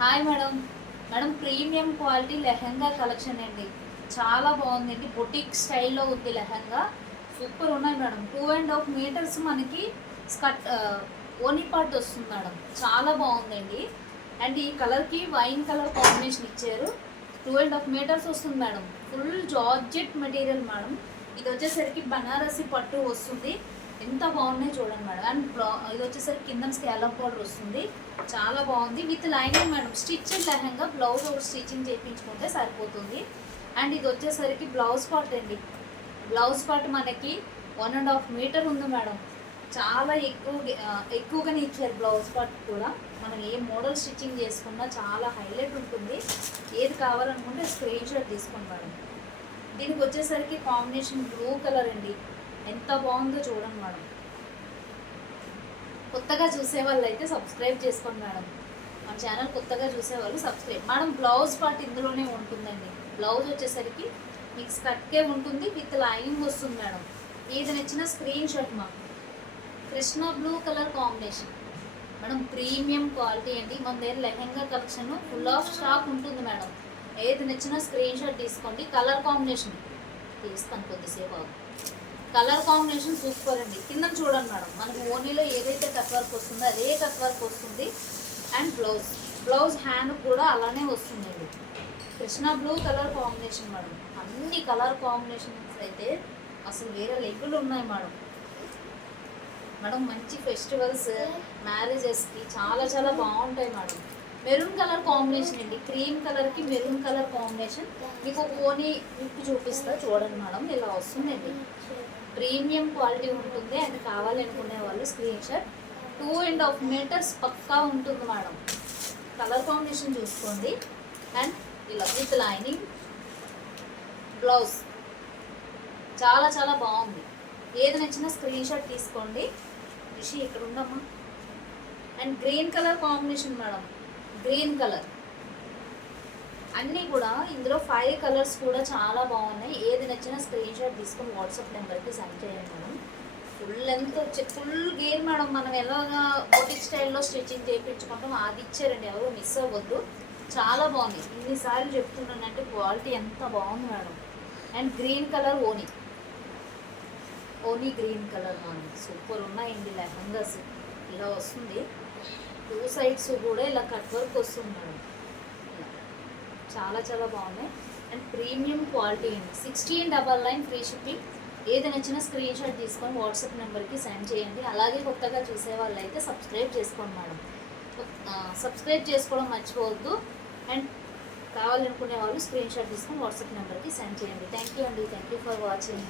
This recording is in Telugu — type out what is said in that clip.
Hi madam. Madam premium quality lehenga collection అండి. చాలా బాగుందండి. బొటిక్ స్టైల్లో ఉంది లెహంగా. సూపర్ ఉన్నాయి మేడం. 2.5 మీటర్స్ మనకి స్కర్ట్ ఓనీ పార్ట్ వస్తుంది మేడం. చాలా బాగుందండి. అండ్ ఈ కలర్కి వైన్ కలర్ కాంబినేషన్ ఇచ్చారు. 2.5 మీటర్స్ వస్తుంది madam. Full georgette material madam. ఇది వచ్చేసరికి బనారసి పట్టు వస్తుంది. ఎంత బాగున్నాయి చూడండి మేడం. అండ్ ఇది వచ్చేసరికి కింద స్కాలప్ బోర్డర్ వస్తుంది. చాలా బాగుంది. With lining madam. Stitching lehenga blouse ఒకటి స్టిచ్చింగ్ చేయించుకుంటే సరిపోతుంది. అండ్ ఇది వచ్చేసరికి బ్లౌజ్ పార్ట్ అండి. బ్లౌజ్ పార్ట్ మనకి 1.5 మీటర్ ఉంది మేడం. చాలా ఎక్కువగానే ఇచ్చారు బ్లౌజ్ పార్ట్ కూడా. మనం ఏ మోడల్ స్టిచ్చింగ్ చేసుకున్నా చాలా హైలైట్ ఉంటుంది. ఏది కావాలనుకుంటే స్క్రీన్ షాట్ తీసుకోండి మేడం. దీనికి వచ్చేసరికి కాంబినేషన్ బ్లూ కలర్ అండి. ఎంత బాగుందో చూడండి మేడం. కొత్తగా చూసే వాళ్ళు అయితే సబ్స్క్రైబ్ చేసుకోండి మేడం. మన ఛానల్ కొత్తగా చూసేవాళ్ళు సబ్స్క్రైబ్ మేడం. బ్లౌజ్ పార్ట్ ఇందులోనే ఉంటుందండి. బ్లౌజ్ వచ్చేసరికి మీకు స్కర్ట్కే ఉంటుంది. విత్ లైనింగ్ వస్తుంది మేడం. ఏది నచ్చిన స్క్రీన్ షాట్ మాకు. Krishna blue colour combination madam. Premium quality అండి. మన దగ్గర lehenga collection full of stock ఉంటుంది మేడం. ఏది నచ్చినా స్క్రీన్ షాట్ తీసుకోండి. కలర్ కాంబినేషన్ తీస్తాను కొద్దిసేపు అవుతుంది. కలర్ కాంబినేషన్ సూపర్ అండి. కింద చూడండి మేడం. మనకి ఓనీలో ఏదైతే కట్ వర్క్ వస్తుందో అదే కట్ వర్క్ వస్తుంది. అండ్ బ్లౌజ్ హ్యాండ్ కూడా అలానే వస్తుందండి. Krishna blue colour combination madam. అన్ని కలర్ కాంబినేషన్స్ అయితే అసలు వేరే లెగ్గులు ఉన్నాయి మేడం. మేడం మంచి ఫెస్టివల్స్ మ్యారేజెస్కి చాలా చాలా బాగుంటాయి మేడం. మెరూన్ కలర్ కాంబినేషన్ అండి. క్రీమ్ కలర్కి మెరూన్ కలర్ కాంబినేషన్. మీకు ఓనీ విప్పి చూపిస్తా చూడండి మేడం. ఇలా వస్తుందండి. ప్రీమియం క్వాలిటీ ఉంటుంది. అండ్ కావాలనుకునే వాళ్ళు స్క్రీన్ షాట్. 2.5 మీటర్స్ పక్కా ఉంటుంది మేడం. కలర్ కాంబినేషన్ చూసుకోండి. అండ్ ఇలా విత్ లైనింగ్ బ్లౌజ్ చాలా చాలా బాగుంది. ఏది నచ్చినా స్క్రీన్ షాట్ తీసుకోండి. రిషి ఇక్కడ ఉండమ్మా. And green colour combination madam. Green colour అన్నీ కూడా ఇందులో 5 కలర్స్ కూడా చాలా బాగున్నాయి. ఏది నచ్చినా స్క్రీన్ షాట్ తీసుకొని వాట్సాప్ నెంబర్కి సెండ్ చేయండి madam. Full length full gear madam. మనం ఎలాగా బొటిక్ స్టైల్లో స్టిచ్చింగ్ చేయించుకుంటాం అది ఇచ్చారండి. ఎవరు మిస్ అవ్వద్దు. చాలా బాగుంది. ఇన్నిసార్లు చెప్తున్నానంటే క్వాలిటీ ఎంత బాగుంది మేడం. అండ్ గ్రీన్ కలర్ ఓనీ గ్రీన్ కలర్ మేడం. సూపర్ ఉన్నాయండి లెహంగాస్. ఇలా వస్తుంది. 2 సైడ్స్ కూడా ఇలా కట్ వర్క్ వస్తుంది మేడం. చాలా చాలా బాగున్నాయి. అండ్ ప్రీమియం క్వాలిటీ అండి. 1699 ఫ్రీ షిప్పింగ్. ఏది నచ్చినా స్క్రీన్ షాట్ తీసుకొని వాట్సాప్ నెంబర్కి సెండ్ చేయండి. అలాగే కొత్తగా చూసే వాళ్ళు అయితే సబ్స్క్రైబ్ చేసుకోండి మేడం. సబ్స్క్రైబ్ చేసుకోవడం మర్చిపోవద్దు. అండ్ కావాలనుకునే వాళ్ళు స్క్రీన్ షాట్ తీసుకొని వాట్సాప్ నెంబర్కి సెండ్ చేయండి. థ్యాంక్ యూ అండి. Thank you for watching.